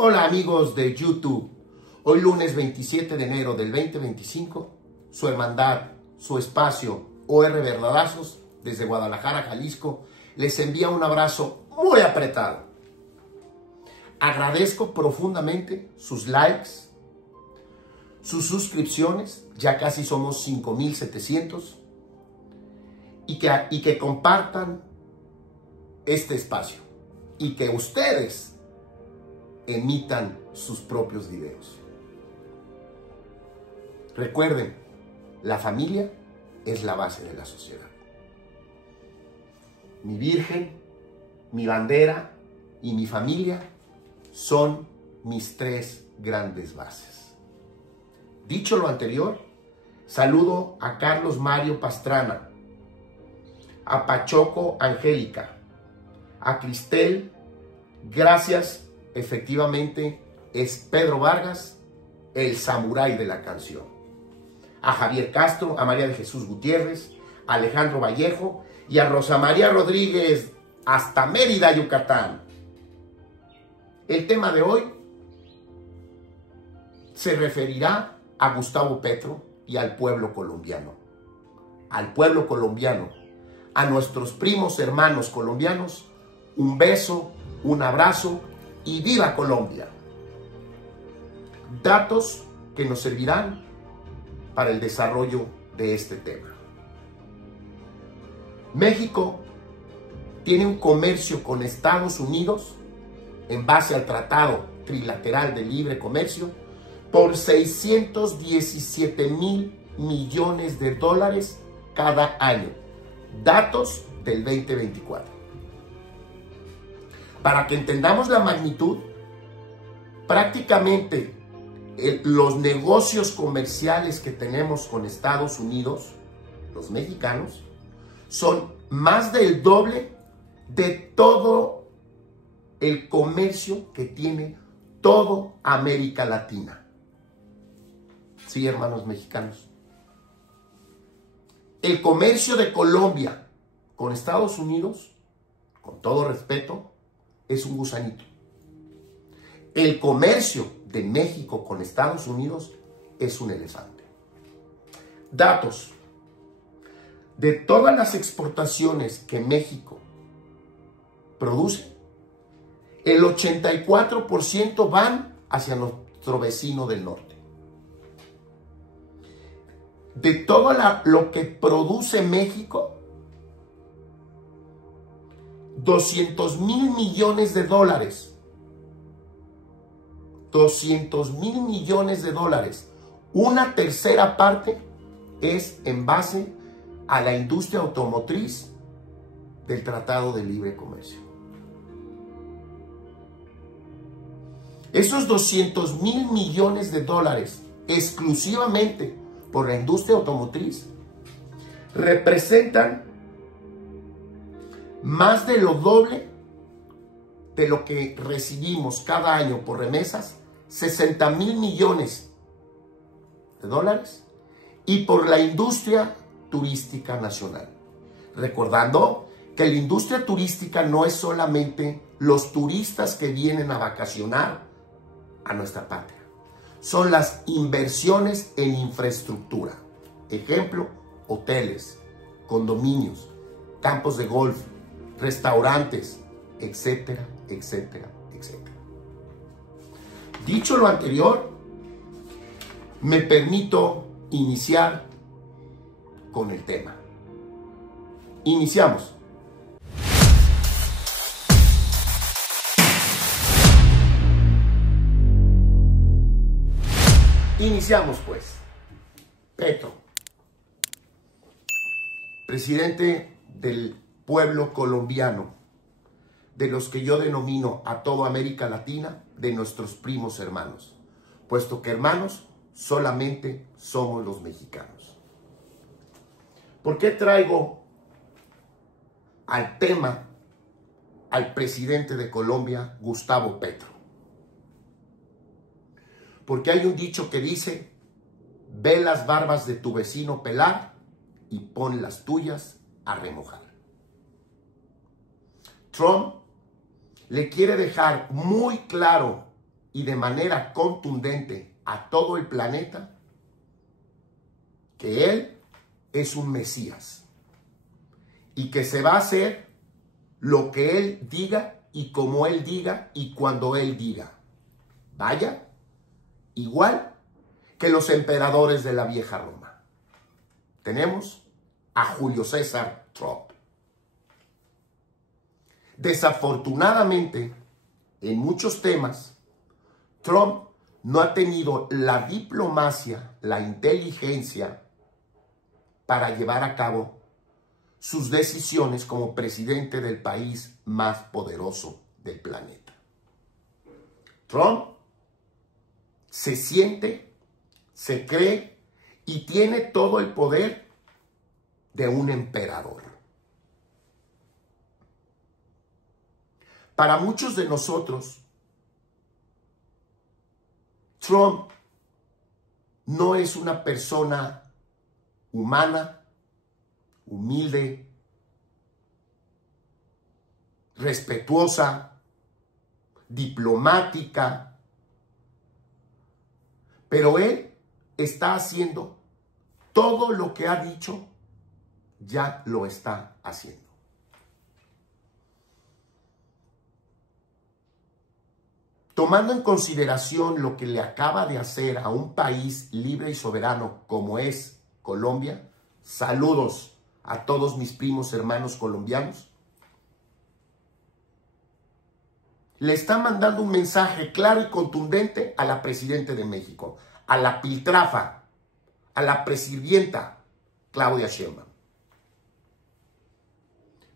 Hola amigos de YouTube, hoy lunes 27 de enero del 2025, su hermandad, su espacio OR Verdadazos, desde Guadalajara, Jalisco, les envía un abrazo muy apretado. Agradezco profundamente sus likes, sus suscripciones, ya casi somos 5,700, y que compartan este espacio y que ustedes emitan sus propios videos. Recuerden, la familia es la base de la sociedad. Mi Virgen, mi bandera y mi familia son mis tres grandes bases. Dicho lo anterior, saludo a Carlos Mario Pastrana, a Pachoco Angélica, a Cristel, gracias. Efectivamente, es Pedro Vargas, el samurái de la canción. A Javier Castro, a María de Jesús Gutiérrez, a Alejandro Vallejo y a Rosa María Rodríguez, hasta Mérida, Yucatán. El tema de hoy se referirá a Gustavo Petro y al pueblo colombiano. Al pueblo colombiano, a nuestros primos hermanos colombianos, un beso, un abrazo y ¡viva Colombia! Datos que nos servirán para el desarrollo de este tema. México tiene un comercio con Estados Unidos en base al Tratado Trilateral de Libre Comercio por 617,000 millones de dólares cada año. Datos del 2024. Para que entendamos la magnitud, prácticamente los negocios comerciales que tenemos con Estados Unidos, los mexicanos, son más del doble de todo el comercio que tiene toda América Latina. Sí, hermanos mexicanos. El comercio de Colombia con Estados Unidos, con todo respeto, es un gusanito. El comercio de México con Estados Unidos es un elefante. Datos. De todas las exportaciones que México produce, el 84% van hacia nuestro vecino del norte. De todo lo que produce México, 200,000 millones de dólares. 200,000 millones de dólares. Una tercera parte es en base a la industria automotriz del Tratado de Libre Comercio. Esos 200,000 millones de dólares exclusivamente por la industria automotriz representan más de lo doble de lo que recibimos cada año por remesas, 60,000 millones de dólares, y por la industria turística nacional. Recordando que la industria turística no es solamente los turistas que vienen a vacacionar a nuestra patria, son las inversiones en infraestructura. Ejemplo, hoteles, condominios, campos de golf, restaurantes, etcétera, etcétera, etcétera. Dicho lo anterior, me permito iniciar con el tema. Iniciamos. Iniciamos pues. Petro, presidente del pueblo colombiano, de los que yo denomino a toda América Latina, de nuestros primos hermanos, puesto que hermanos solamente somos los mexicanos. ¿Por qué traigo al tema al presidente de Colombia, Gustavo Petro? Porque hay un dicho que dice: ve las barbas de tu vecino pelar y pon las tuyas a remojar. Trump le quiere dejar muy claro y de manera contundente a todo el planeta que él es un Mesías y que se va a hacer lo que él diga y como él diga y cuando él diga. Vaya, igual que los emperadores de la vieja Roma. Tenemos a Julio César Trump. Desafortunadamente, en muchos temas, Trump no ha tenido la diplomacia, la inteligencia para llevar a cabo sus decisiones como presidente del país más poderoso del planeta. Trump se siente, se cree y tiene todo el poder de un emperador. Para muchos de nosotros, Trump no es una persona humana, humilde, respetuosa, diplomática, pero él está haciendo todo lo que ha dicho, ya lo está haciendo. Tomando en consideración lo que le acaba de hacer a un país libre y soberano como es Colombia, saludos a todos mis primos hermanos colombianos, le está mandando un mensaje claro y contundente a la presidenta de México, a la piltrafa, a la presidenta Claudia Sheinbaum.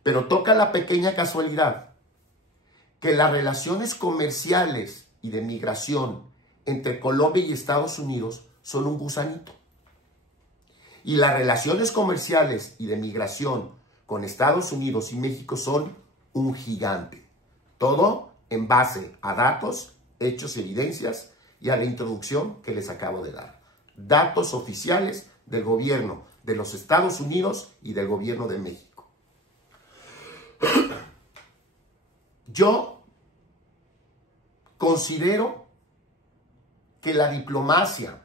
Pero toca la pequeña casualidad que las relaciones comerciales y de migración entre Colombia y Estados Unidos son un gusanito. Y las relaciones comerciales y de migración con Estados Unidos y México son un gigante. Todo en base a datos, hechos, evidencias y a la introducción que les acabo de dar. Datos oficiales del gobierno de los Estados Unidos y del gobierno de México. Yo considero que la diplomacia,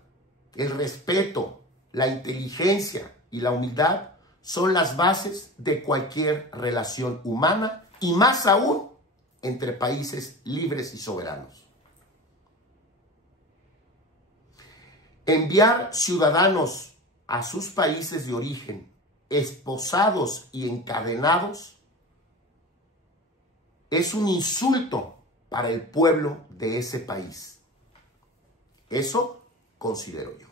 el respeto, la inteligencia y la humildad son las bases de cualquier relación humana y más aún entre países libres y soberanos. Enviar ciudadanos a sus países de origen, esposados y encadenados, es un insulto para el pueblo de ese país. Eso considero yo.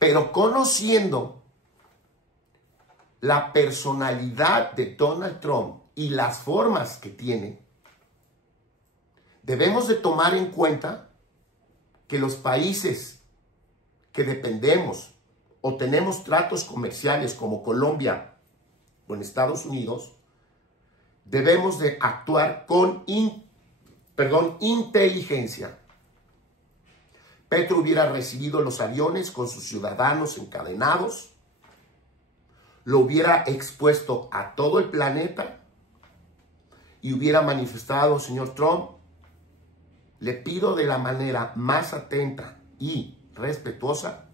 Pero conociendo la personalidad de Donald Trump y las formas que tiene, debemos de tomar en cuenta que los países que dependemos o tenemos tratos comerciales como Colombia o en Estados Unidos, debemos de actuar con inteligencia. Petro hubiera recibido los aviones con sus ciudadanos encadenados, lo hubiera expuesto a todo el planeta y hubiera manifestado: señor Trump, le pido de la manera más atenta y respetuosa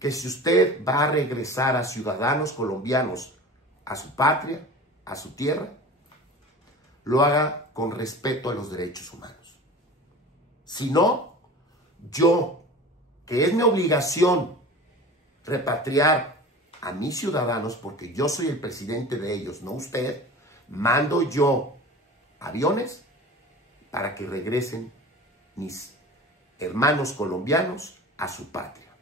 que si usted va a regresar a ciudadanos colombianos a su patria, a su tierra, lo haga con respeto a los derechos humanos. Si no, yo, que es mi obligación repatriar a mis ciudadanos, porque yo soy el presidente de ellos, no usted, mando yo aviones para que regresen mis hermanos colombianos a su patria.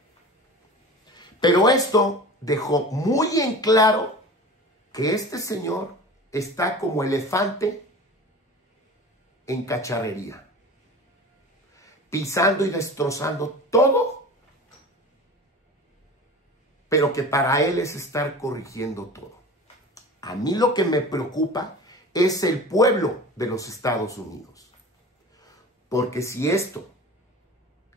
Pero esto dejó muy en claro que este señor está como elefante en cacharrería, pisando y destrozando todo, pero que para él es estar corrigiendo todo. A mí lo que me preocupa es el pueblo de los Estados Unidos. Porque si esto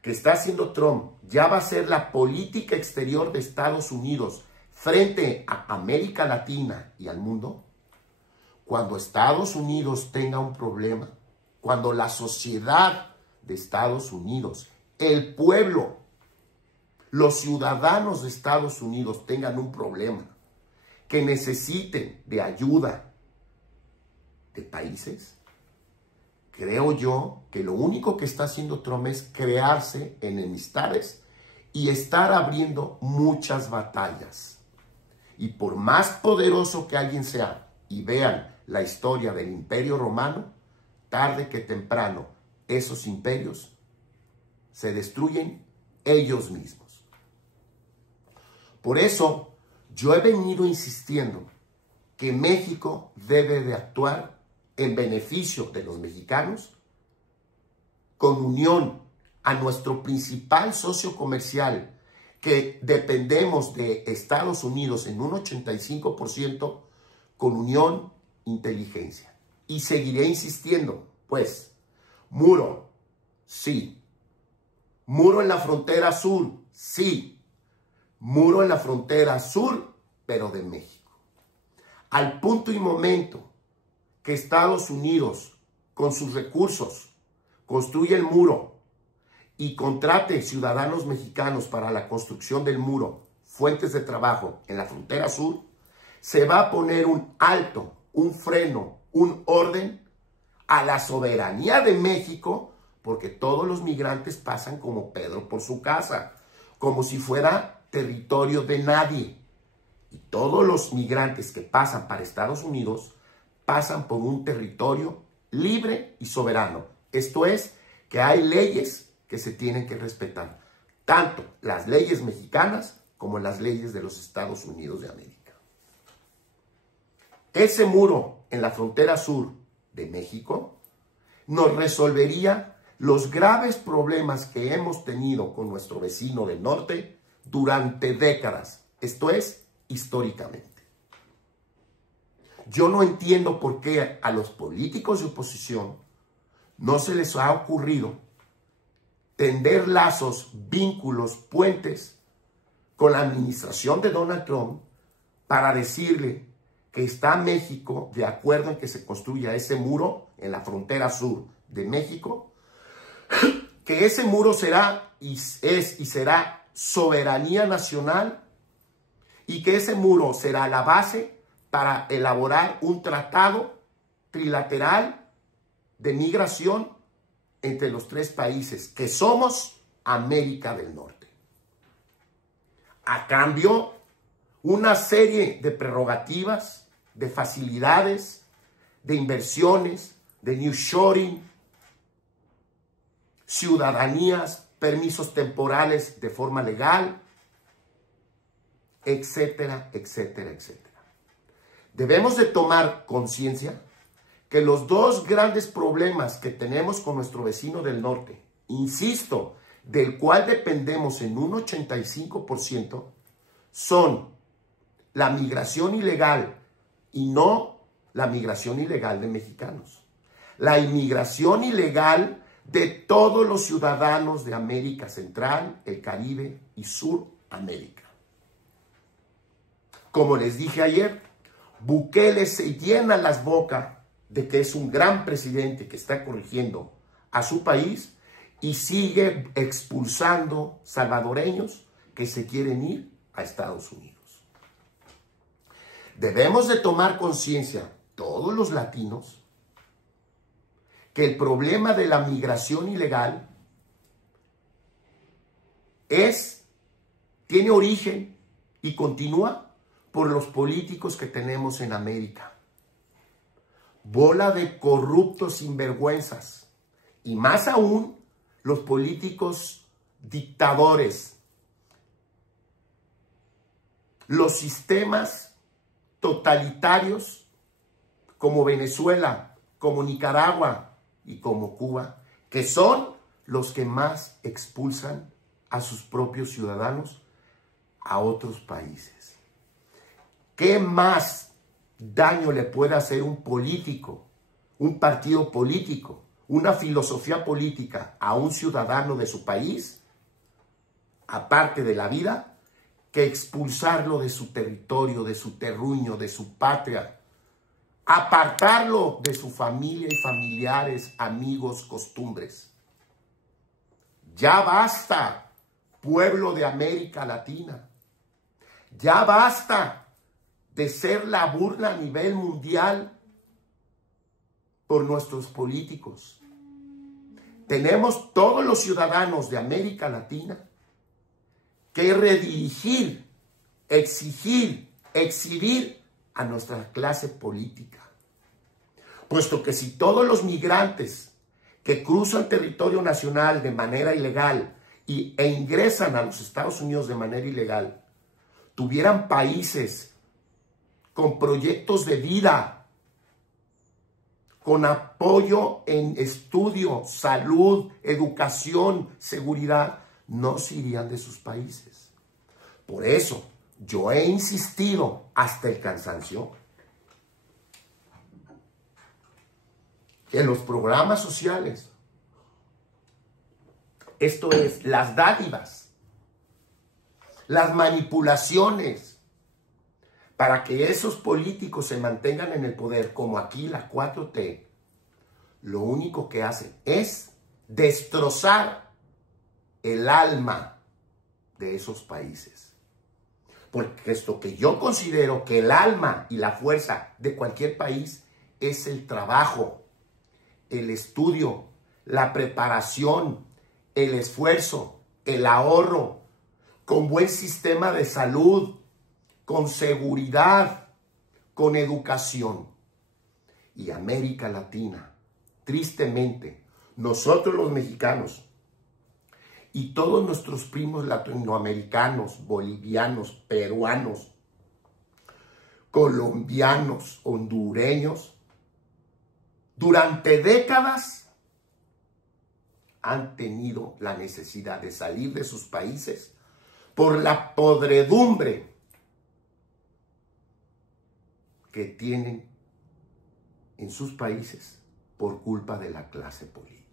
que está haciendo Trump ya va a ser la política exterior de Estados Unidos frente a América Latina y al mundo, cuando Estados Unidos tenga un problema, cuando la sociedad de Estados Unidos, el pueblo, los ciudadanos de Estados Unidos tengan un problema, que necesiten de ayuda de países, creo yo que lo único que está haciendo Trump es crearse enemistades y estar abriendo muchas batallas. Y por más poderoso que alguien sea, y vean la historia del Imperio Romano, tarde que temprano esos imperios se destruyen ellos mismos. Por eso yo he venido insistiendo que México debe de actuar en beneficio de los mexicanos, con unión a nuestro principal socio comercial, que dependemos de Estados Unidos en un 85%, con unión, inteligencia. Y seguiré insistiendo, pues, muro, sí. Muro en la frontera sur, sí. Muro en la frontera sur, pero de México. Al punto y momento que Estados Unidos, con sus recursos, construye el muro y contrate ciudadanos mexicanos para la construcción del muro, fuentes de trabajo en la frontera sur, se va a poner un alto, un freno, un orden a la soberanía de México, porque todos los migrantes pasan como Pedro por su casa, como si fuera territorio de nadie. Y todos los migrantes que pasan para Estados Unidos pasan por un territorio libre y soberano. Esto es, que hay leyes que se tienen que respetar, tanto las leyes mexicanas como las leyes de los Estados Unidos de América. Ese muro en la frontera sur de México nos resolvería los graves problemas que hemos tenido con nuestro vecino del norte durante décadas, esto es, históricamente. Yo no entiendo por qué a los políticos de oposición no se les ha ocurrido tender lazos, vínculos, puentes con la administración de Donald Trump para decirle que está México de acuerdo en que se construya ese muro en la frontera sur de México, que ese muro será y será soberanía nacional y que ese muro será la base para elaborar un tratado trilateral de migración entre los tres países que somos América del Norte. A cambio, una serie de prerrogativas, de facilidades, de inversiones, de nearshoring, ciudadanías, permisos temporales de forma legal, etcétera, etcétera, etcétera. Debemos de tomar conciencia que los dos grandes problemas que tenemos con nuestro vecino del norte, insisto, del cual dependemos en un 85%, son la migración ilegal y no la migración ilegal de mexicanos. La inmigración ilegal de todos los ciudadanos de América Central, el Caribe y Suramérica. Como les dije ayer, Bukele se llena las bocas de que es un gran presidente que está corrigiendo a su país y sigue expulsando salvadoreños que se quieren ir a Estados Unidos. Debemos de tomar conciencia, todos los latinos, que el problema de la migración ilegal tiene origen y continúa por los políticos que tenemos en América. Bola de corruptos sinvergüenzas. Y más aún, los políticos dictadores. Los sistemas totalitarios como Venezuela, como Nicaragua y como Cuba, que son los que más expulsan a sus propios ciudadanos a otros países. ¿Qué más daño le puede hacer un político, un partido político, una filosofía política a un ciudadano de su país, aparte de la vida, que expulsarlo de su territorio, de su terruño, de su patria, apartarlo de su familia y familiares, amigos, costumbres? Ya basta, pueblo de América Latina. Ya basta de ser la burla a nivel mundial por nuestros políticos. Tenemos todos los ciudadanos de América Latina que redirigir, exigir, exhibir a nuestra clase política. Puesto que si todos los migrantes que cruzan territorio nacional de manera ilegal e ingresan a los Estados Unidos de manera ilegal, tuvieran países con proyectos de vida, con apoyo en estudio, salud, educación, seguridad, no se irían de sus países. Por eso, yo he insistido hasta el cansancio que los programas sociales, esto es, las dádivas, las manipulaciones, para que esos políticos se mantengan en el poder, como aquí la 4T, lo único que hacen es destrozar el alma de esos países. Porque esto que yo considero que el alma y la fuerza de cualquier país es el trabajo, el estudio, la preparación, el esfuerzo, el ahorro, con buen sistema de salud, con seguridad, con educación. Y América Latina, tristemente, nosotros los mexicanos y todos nuestros primos latinoamericanos, bolivianos, peruanos, colombianos, hondureños, durante décadas han tenido la necesidad de salir de sus países por la podredumbre que tienen en sus países por culpa de la clase política.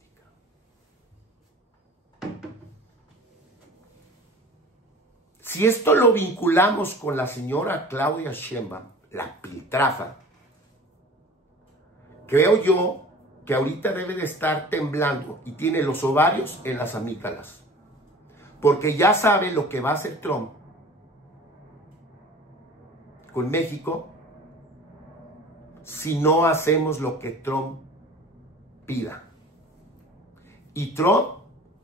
Si esto lo vinculamos con la señora Claudia Sheinbaum, la piltrafa, creo yo que ahorita debe de estar temblando y tiene los ovarios en las amígdalas, porque ya sabe lo que va a hacer Trump con México si no hacemos lo que Trump pida. Y Trump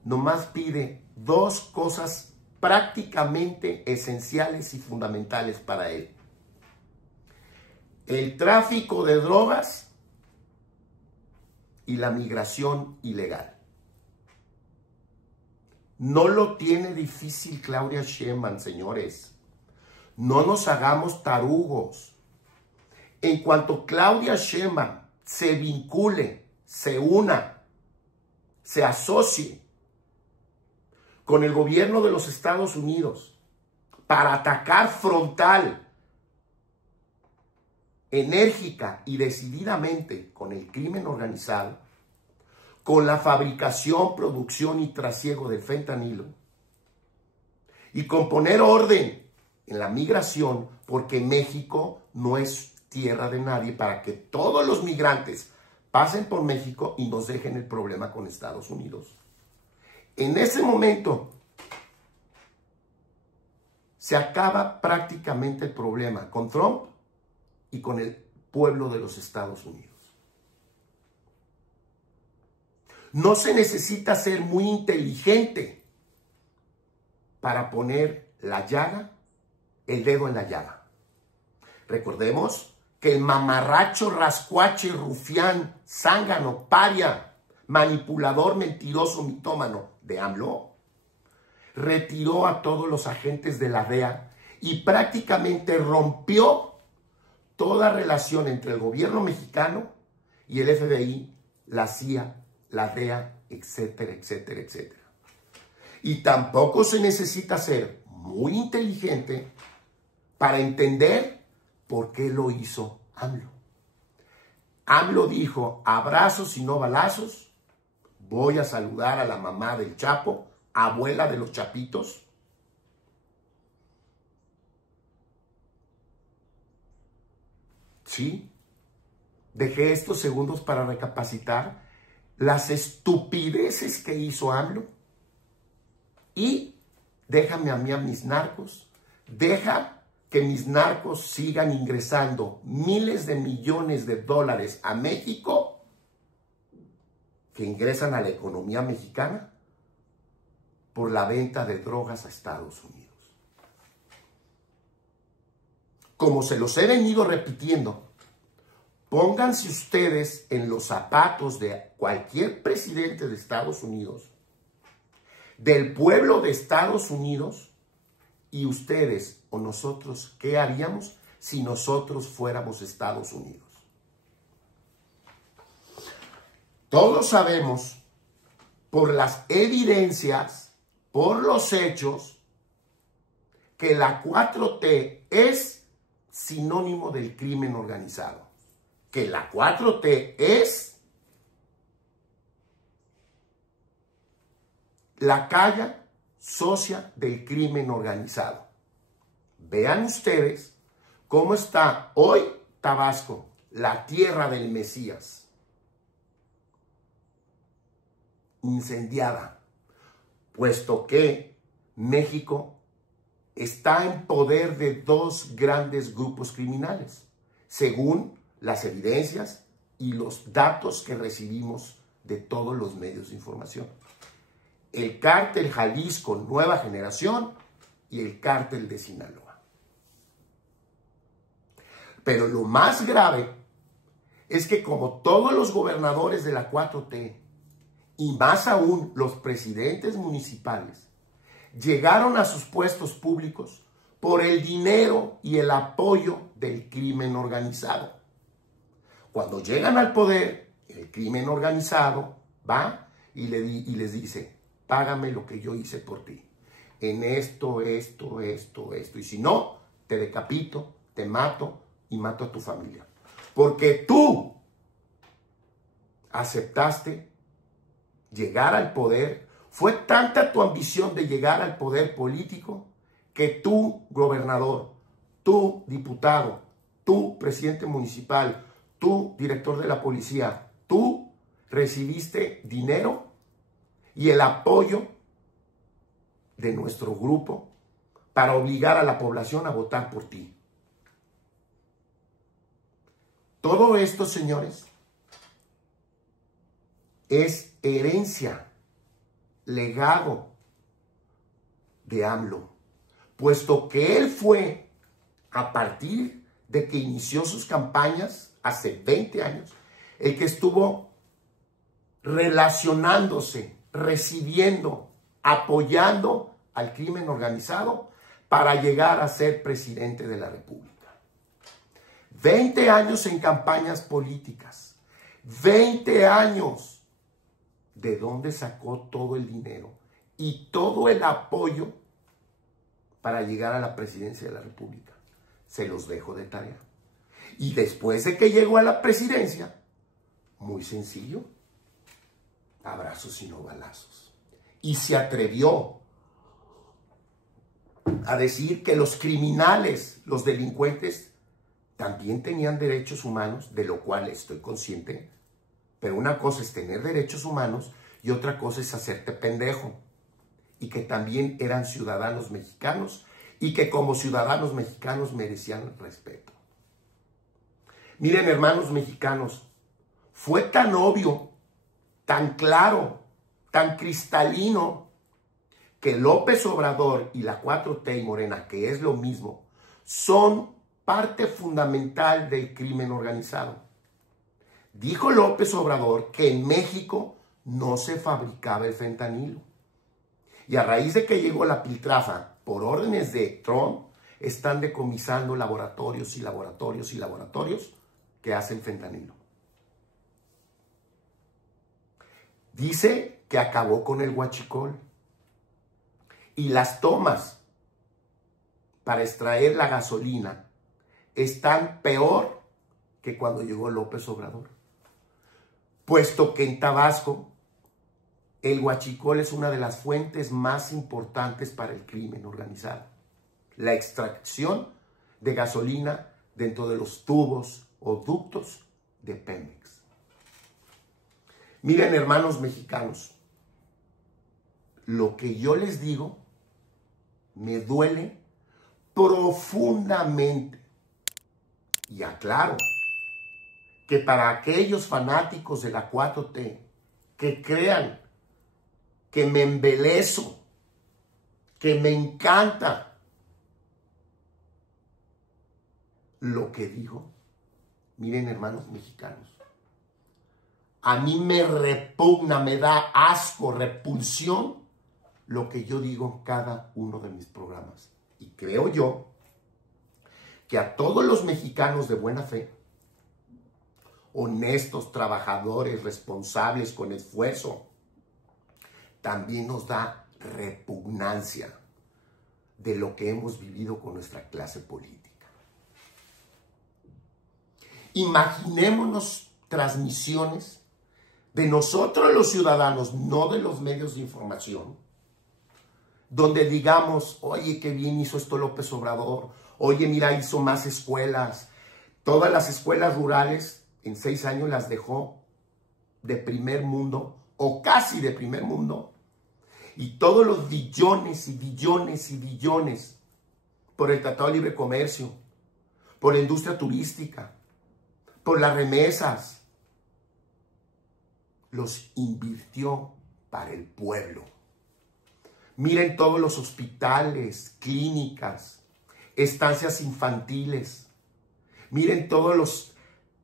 nomás pide dos cosas prácticamente esenciales y fundamentales para él: el tráfico de drogas y la migración ilegal. No lo tiene difícil Claudia Sheinbaum, señores. No nos hagamos tarugos. En cuanto Claudia Sheinbaum se vincule, se una, se asocie con el gobierno de los Estados Unidos para atacar frontal, enérgica y decididamente con el crimen organizado, con la fabricación, producción y trasiego del fentanilo, y con poner orden en la migración, porque México no es tierra de nadie para que todos los migrantes pasen por México y nos dejen el problema con Estados Unidos. En ese momento se acaba prácticamente el problema con Trump y con el pueblo de los Estados Unidos. No se necesita ser muy inteligente para poner la llaga, el dedo en la llaga. Recordemos que el mamarracho, rascuache, rufián, zángano, paria, manipulador, mentiroso, mitómano de AMLO, retiró a todos los agentes de la DEA y prácticamente rompió toda relación entre el gobierno mexicano y el FBI, la CIA, la DEA, etcétera, etcétera, etcétera. Y tampoco se necesita ser muy inteligente para entender por qué lo hizo AMLO. AMLO dijo: abrazos y no balazos. Voy a saludar a la mamá del Chapo, abuela de los chapitos. Sí, dejé estos segundos para recapacitar las estupideces que hizo AMLO y déjame a mí a mis narcos, deja que mis narcos sigan ingresando miles de millones de dólares a México, que ingresan a la economía mexicana por la venta de drogas a Estados Unidos. Como se los he venido repitiendo, pónganse ustedes en los zapatos de cualquier presidente de Estados Unidos, del pueblo de Estados Unidos, y ustedes o nosotros, ¿qué haríamos si nosotros fuéramos Estados Unidos? Todos sabemos, por las evidencias, por los hechos, que la 4T es sinónimo del crimen organizado. Que la 4T es la calle socia del crimen organizado. Vean ustedes cómo está hoy Tabasco, la tierra del Mesías, incendiada, puesto que México está en poder de dos grandes grupos criminales, según las evidencias y los datos que recibimos de todos los medios de información. El cártel Jalisco Nueva Generación y el cártel de Sinaloa. Pero lo más grave es que, como todos los gobernadores de la 4T, y más aún los presidentes municipales, llegaron a sus puestos públicos por el dinero y el apoyo del crimen organizado. Cuando llegan al poder, el crimen organizado va y les dice: págame lo que yo hice por ti, en esto. Y si no, te decapito, te mato y mato a tu familia. Porque tú aceptaste llegar al poder. Fue tanta tu ambición de llegar al poder político que tú, gobernador, tú, diputado, tú, presidente municipal, tú, director de la policía, tú recibiste dinero y el apoyo de nuestro grupo para obligar a la población a votar por ti. Todo esto, señores, es herencia, legado de AMLO, puesto que él fue, a partir de que inició sus campañas hace 20 años, el que estuvo relacionándose, recibiendo, apoyando al crimen organizado para llegar a ser presidente de la República. 20 años en campañas políticas, 20 años. ¿De dónde sacó todo el dinero y todo el apoyo para llegar a la presidencia de la República? Se los dejo de tarea. Y después de que llegó a la presidencia, muy sencillo, abrazos y no balazos. Y se atrevió a decir que los criminales, los delincuentes, también tenían derechos humanos, de lo cual estoy consciente. Pero una cosa es tener derechos humanos y otra cosa es hacerte pendejo. Y que también eran ciudadanos mexicanos y que como ciudadanos mexicanos merecían respeto. Miren, hermanos mexicanos, fue tan obvio, tan claro, tan cristalino, que López Obrador y la 4T y Morena, que es lo mismo, son parte fundamental del crimen organizado. Dijo López Obrador que en México no se fabricaba el fentanilo. Y a raíz de que llegó la piltrafa, por órdenes de Trump, están decomisando laboratorios y laboratorios y laboratorios que hacen fentanilo. Dice que acabó con el huachicol. Y las tomas para extraer la gasolina están peor que cuando llegó López Obrador. Puesto que en Tabasco el huachicol es una de las fuentes más importantes para el crimen organizado. La extracción de gasolina dentro de los tubos o ductos de Pemex. Miren, hermanos mexicanos, lo que yo les digo me duele profundamente. Y aclaro que para aquellos fanáticos de la 4T que crean que me embelezo, que me encanta lo que digo, miren, hermanos mexicanos, a mí me repugna, me da asco, repulsión lo que yo digo en cada uno de mis programas. Y creo yo que a todos los mexicanos de buena fe, honestos, trabajadores, responsables, con esfuerzo, también nos da repugnancia de lo que hemos vivido con nuestra clase política. Imaginémonos transmisiones de nosotros los ciudadanos, no de los medios de información, donde digamos, oye, qué bien hizo esto López Obrador, oye, mira, hizo más escuelas. Todas las escuelas rurales en 6 años las dejó de primer mundo, o casi de primer mundo, y todos los billones y billones y billones por el Tratado de Libre Comercio, por la industria turística, por las remesas, los invirtió para el pueblo. Miren todos los hospitales, clínicas, estancias infantiles. Miren todas las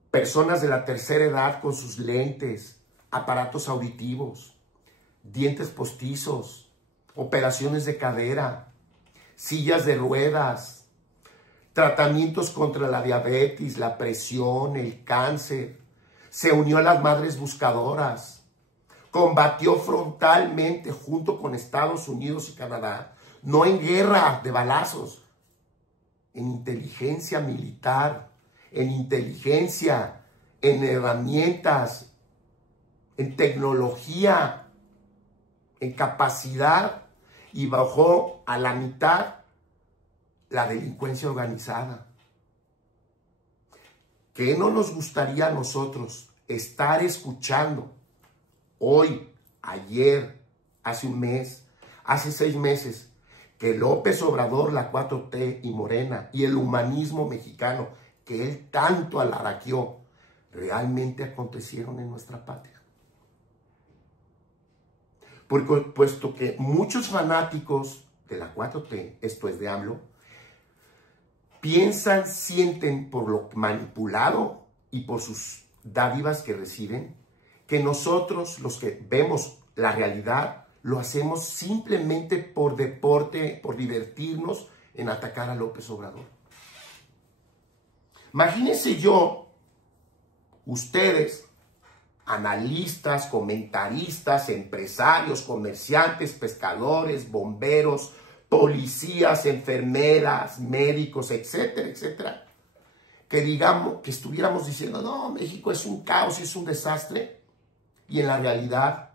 personas de la tercera edad con sus lentes, aparatos auditivos, dientes postizos, operaciones de cadera, sillas de ruedas, tratamientos contra la diabetes, la presión, el cáncer. Se unió a las madres buscadoras, combatió frontalmente junto con Estados Unidos y Canadá, no en guerra de balazos, en inteligencia militar, en inteligencia, en herramientas, en tecnología, en capacidad, y bajó a la mitad la delincuencia organizada. ¿Qué no nos gustaría a nosotros estar escuchando hoy, ayer, hace un mes, hace 6 meses, que López Obrador, la 4T y Morena y el humanismo mexicano que él tanto alaraqueó, realmente acontecieron en nuestra patria? Porque, puesto que muchos fanáticos de la 4T, esto es de AMLO, piensan, sienten por lo manipulado y por sus dádivas que reciben, que nosotros, los que vemos la realidad, lo hacemos simplemente por deporte, por divertirnos en atacar a López Obrador. Imagínense yo, ustedes, analistas, comentaristas, empresarios, comerciantes, pescadores, bomberos, policías, enfermeras, médicos, etcétera, etcétera, que digamos, que estuviéramos diciendo, no, México es un caos, es un desastre, y en la realidad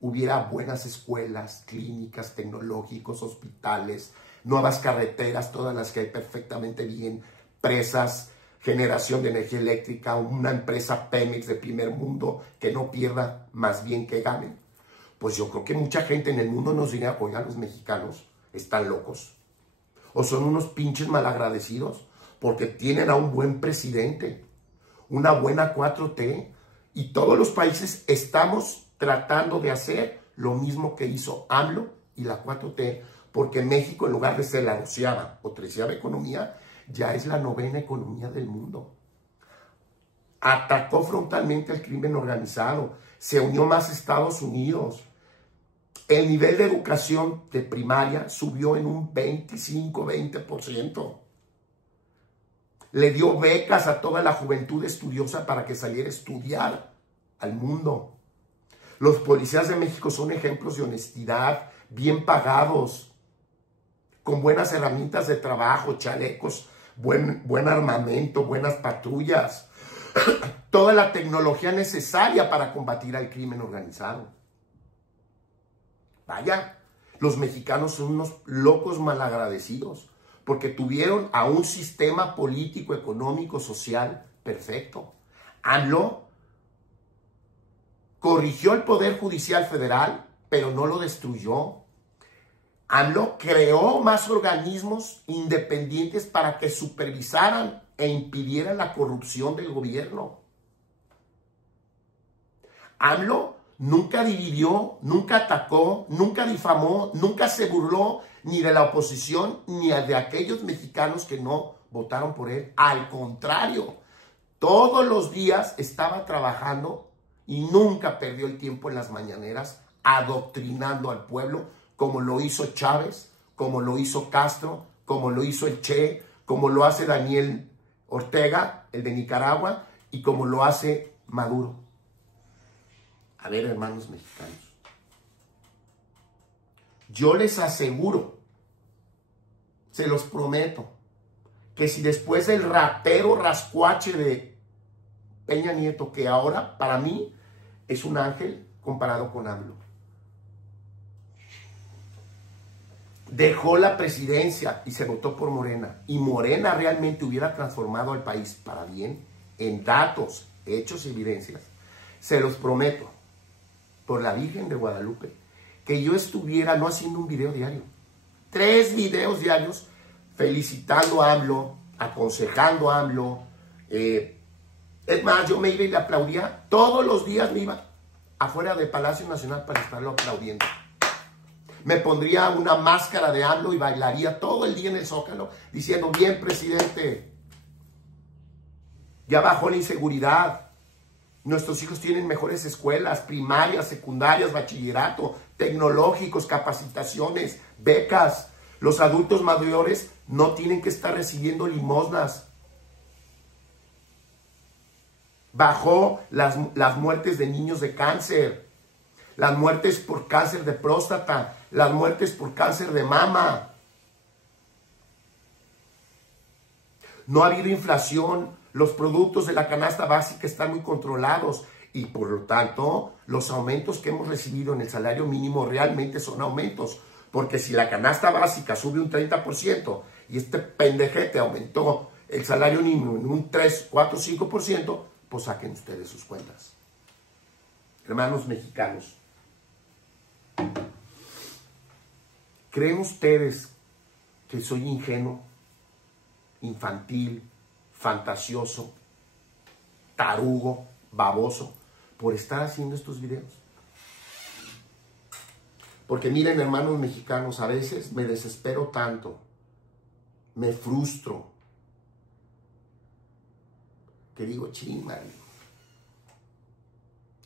hubiera buenas escuelas, clínicas, tecnológicos, hospitales, nuevas carreteras, todas las que hay perfectamente bien, presas, generación de energía eléctrica, una empresa Pemex de primer mundo que no pierda, más bien que gane. Pues yo creo que mucha gente en el mundo nos diría, oiga, los mexicanos están locos, o son unos pinches malagradecidos, porque tienen a un buen presidente, una buena 4T, y todos los países estamos tratando de hacer lo mismo que hizo AMLO y la 4T, porque México, en lugar de ser la 12ª o 13ª economía, ya es la 9ª economía del mundo. Atacó frontalmente al crimen organizado, se unió más a Estados Unidos. El nivel de educación de primaria subió en un 25-20%. Le dio becas a toda la juventud estudiosa para que saliera a estudiar al mundo. Los policías de México son ejemplos de honestidad, bien pagados, con buenas herramientas de trabajo, chalecos, buen armamento, buenas patrullas, toda la tecnología necesaria para combatir al crimen organizado. Vaya, los mexicanos son unos locos malagradecidos porque tuvieron a un sistema político, económico, social perfecto. AMLO corrigió el Poder Judicial Federal pero no lo destruyó. AMLO creó más organismos independientes para que supervisaran e impidieran la corrupción del gobierno. AMLO nunca dividió, nunca atacó, nunca difamó, nunca se burló ni de la oposición ni de aquellos mexicanos que no votaron por él. Al contrario, todos los días estaba trabajando y nunca perdió el tiempo en las mañaneras adoctrinando al pueblo, como lo hizo Chávez, como lo hizo Castro, como lo hizo el Che, como lo hace Daniel Ortega, el de Nicaragua, y como lo hace Maduro. A ver, hermanos mexicanos, yo les aseguro, se los prometo, que si después del rapero rascuache de Peña Nieto, que ahora para mí es un ángel comparado con AMLO, dejó la presidencia y se votó por Morena, y Morena realmente hubiera transformado al país para bien, en datos, hechos y evidencias, se los prometo, por la Virgen de Guadalupe, que yo estuviera no haciendo un video diario, 3 videos diarios, felicitando a AMLO, aconsejando a AMLO. Es más, yo me iba y le aplaudía, todos los días me iba afuera del Palacio Nacional para estarlo aplaudiendo. Me pondría una máscara de AMLO y bailaría todo el día en el Zócalo, diciendo, bien, presidente, ya bajó la inseguridad. Nuestros hijos tienen mejores escuelas, primarias, secundarias, bachillerato, tecnológicos, capacitaciones, becas. Los adultos mayores no tienen que estar recibiendo limosnas. Bajó las muertes de niños de cáncer, las muertes por cáncer de próstata, las muertes por cáncer de mama. No ha habido inflación. Los productos de la canasta básica están muy controlados y por lo tanto los aumentos que hemos recibido en el salario mínimo realmente son aumentos. Porque si la canasta básica sube un 30% y este pendejete aumentó el salario mínimo en un 3, 4, 5%, pues saquen ustedes sus cuentas. Hermanos mexicanos, ¿creen ustedes que soy ingenuo, infantil, fantasioso, tarugo, baboso, por estar haciendo estos videos? Porque miren, hermanos mexicanos, a veces me desespero tanto, me frustro, que digo, ching, man,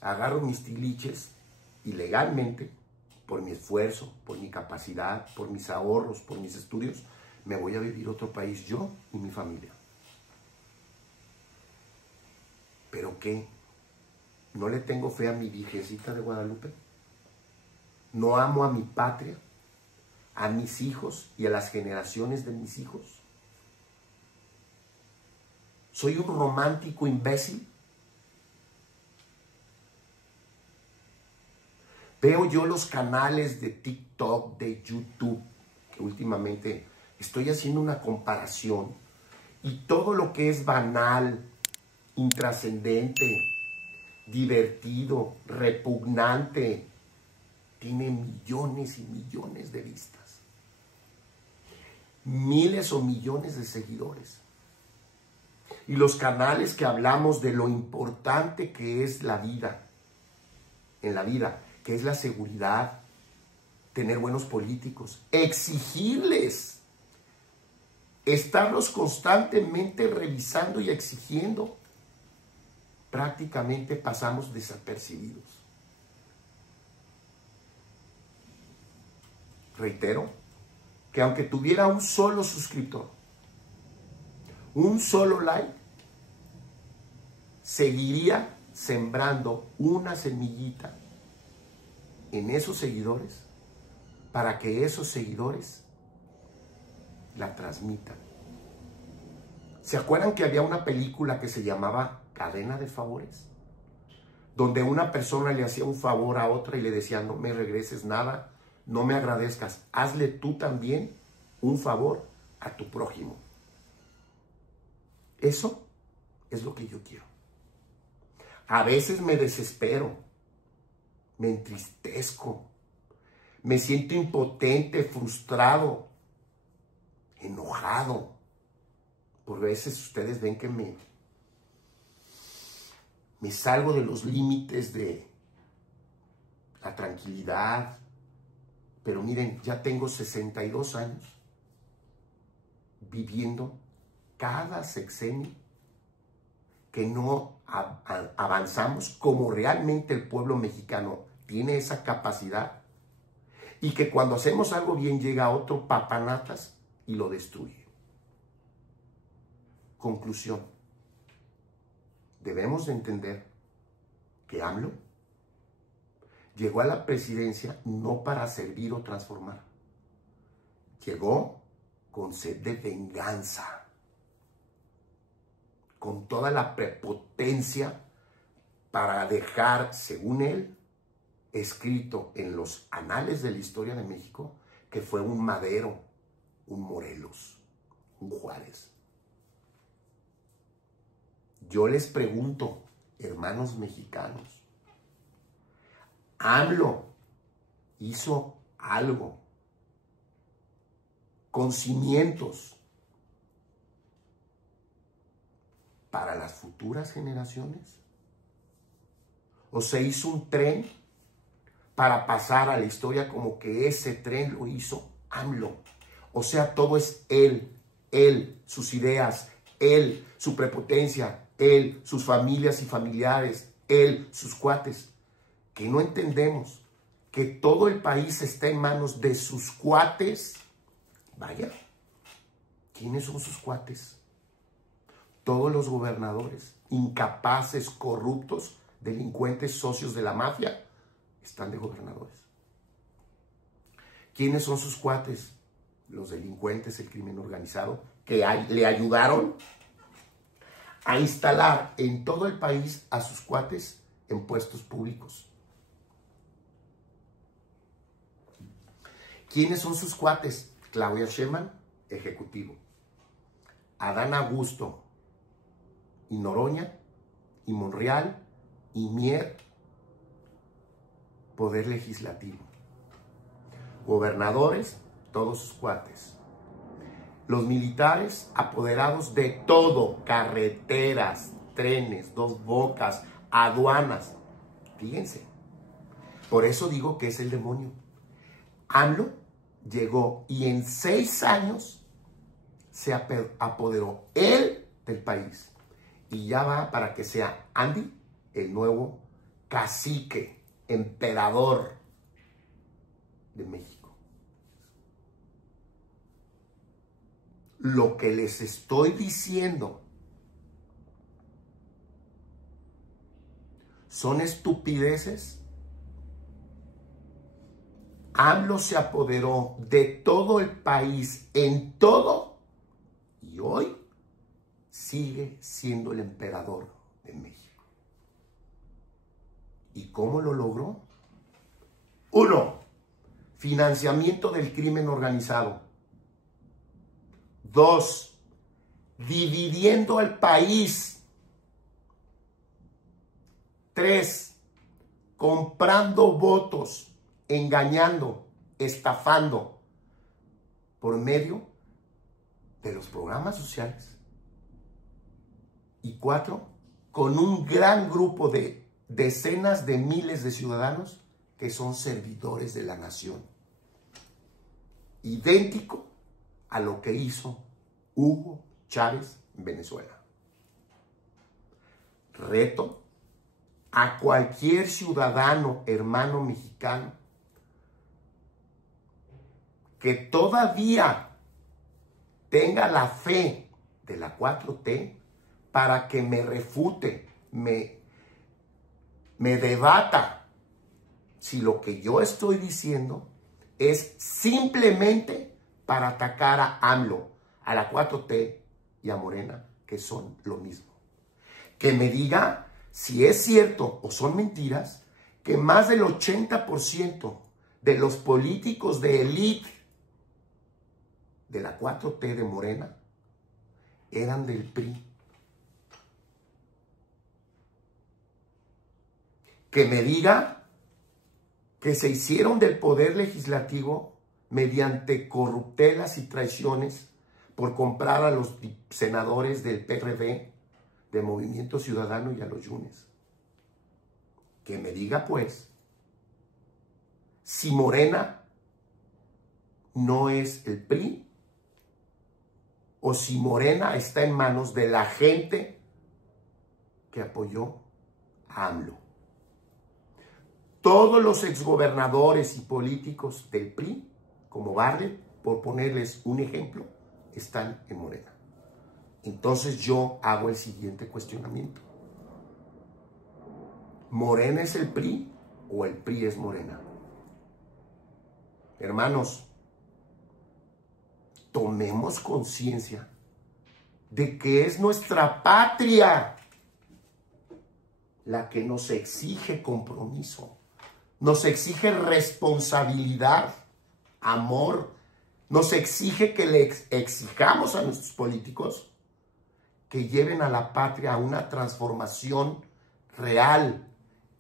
agarro mis tiliches y legalmente, por mi esfuerzo, por mi capacidad, por mis ahorros, por mis estudios, me voy a vivir a otro país, yo y mi familia. ¿Pero qué? ¿No le tengo fe a mi Virgencita de Guadalupe? ¿No amo a mi patria, a mis hijos y a las generaciones de mis hijos? ¿Soy un romántico imbécil? Veo yo los canales de TikTok, de YouTube, que últimamente estoy haciendo una comparación, y todo lo que es banal, intrascendente, divertido, repugnante, tiene millones y millones de vistas, miles o millones de seguidores. Y los canales que hablamos de lo importante que es la vida, en la vida, que es la seguridad, tener buenos políticos, exigirles, estarlos constantemente revisando y exigiendo, prácticamente pasamos desapercibidos. Reitero que aunque tuviera un solo suscriptor, un solo like, seguiría sembrando una semillita en esos seguidores para que esos seguidores la transmitan. ¿Se acuerdan que había una película que se llamaba Cadena de Favores? Donde una persona le hacía un favor a otra y le decía, no me regreses nada, no me agradezcas, hazle tú también un favor a tu prójimo. Eso es lo que yo quiero. A veces me desespero, me entristezco, Me siento impotente, frustrado, enojado. Por veces ustedes ven que me salgo de los límites de la tranquilidad. Pero miren, ya tengo 62 años viviendo cada sexenio que no avanzamos como realmente el pueblo mexicano tiene esa capacidad, y que cuando hacemos algo bien llega otro papanatas y lo destruye. Conclusión. Debemos de entender que AMLO llegó a la presidencia no para servir o transformar. Llegó con sed de venganza, con toda la prepotencia para dejar, según él, escrito en los anales de la historia de México, que fue un Madero, un Morelos, un Juárez. Yo les pregunto, hermanos mexicanos, ¿AMLO hizo algo con cimientos para las futuras generaciones? ¿O se hizo un tren para pasar a la historia como que ese tren lo hizo AMLO? O sea, todo es él, sus ideas, él, su prepotencia, él, sus familias y familiares, él, sus cuates. Que no entendemos que todo el país está en manos de sus cuates. Vaya, ¿quiénes son sus cuates? Todos los gobernadores, incapaces, corruptos, delincuentes, socios de la mafia, están de gobernadores. ¿Quiénes son sus cuates? Los delincuentes, el crimen organizado, que le ayudaron a instalar en todo el país a sus cuates en puestos públicos. ¿Quiénes son sus cuates? Claudia Sheinbaum, ejecutivo. Adán Augusto y Noroña y Monreal y Mier, poder legislativo. Gobernadores, todos sus cuates. Los militares apoderados de todo, carreteras, trenes, Dos Bocas, aduanas. Fíjense, por eso digo que es el demonio. AMLO llegó y en 6 años se apoderó él del país. Y ya va para que sea Andy el nuevo cacique, emperador de México. Lo que les estoy diciendo son estupideces. AMLO se apoderó de todo el país, en todo, y hoy sigue siendo el emperador de México. ¿Y cómo lo logró? 1. Financiamiento del crimen organizado. 2. Dividiendo al país. 3. Comprando votos, engañando, estafando por medio de los programas sociales. Y 4, con un gran grupo de decenas de miles de ciudadanos que son servidores de la nación. Idéntico a lo que hizo Hugo Chávez en Venezuela. Reto a cualquier ciudadano, hermano mexicano, que todavía tenga la fe de la 4T para que me refute, me debata si lo que yo estoy diciendo es simplemente para atacar a AMLO, a la 4T y a Morena, que son lo mismo. Que me diga si es cierto o son mentiras que más del 80% de los políticos de élite de la 4T de Morena eran del PRI. Que me diga que se hicieron del poder legislativo mediante corruptelas y traiciones por comprar a los senadores del PRD, de Movimiento Ciudadano y a los Yunes. Que me diga pues, si Morena no es el PRI, o si Morena está en manos de la gente que apoyó a AMLO. Todos los exgobernadores y políticos del PRI, como Bartlett, por ponerles un ejemplo, están en Morena. Entonces yo hago el siguiente cuestionamiento. ¿Morena es el PRI o el PRI es Morena? Hermanos, tomemos conciencia de que es nuestra patria la que nos exige compromiso, nos exige responsabilidad, amor, nos exige que le exijamos a nuestros políticos que lleven a la patria a una transformación real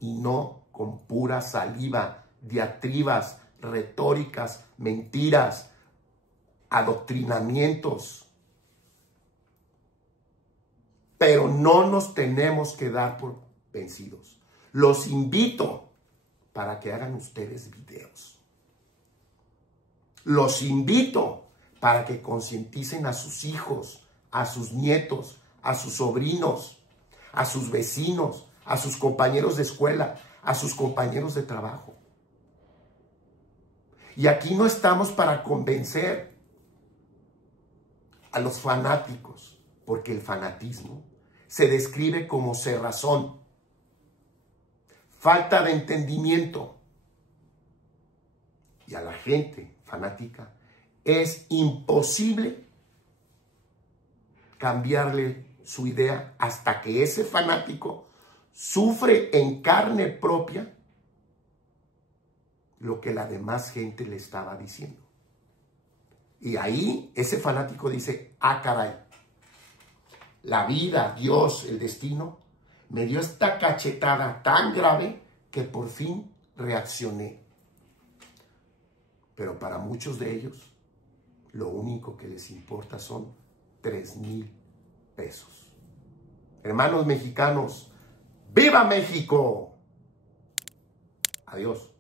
y no con pura saliva, diatribas, retóricas, mentiras, adoctrinamientos. Pero no nos tenemos que dar por vencidos. Los invito para que hagan ustedes videos. Los invito para que concienticen a sus hijos, a sus nietos, a sus sobrinos, a sus vecinos, a sus compañeros de escuela, a sus compañeros de trabajo. Y aquí no estamos para convencer a los fanáticos, porque el fanatismo se describe como cerrazón, falta de entendimiento. Y a la gente fanática es imposible cambiarle su idea hasta que ese fanático sufre en carne propia lo que la demás gente le estaba diciendo. Y ahí ese fanático dice, ah, caray, la vida, Dios, el destino, me dio esta cachetada tan grave que por fin reaccioné. Pero para muchos de ellos, lo único que les importa son 3,000 pesos. Hermanos mexicanos, ¡viva México! Adiós.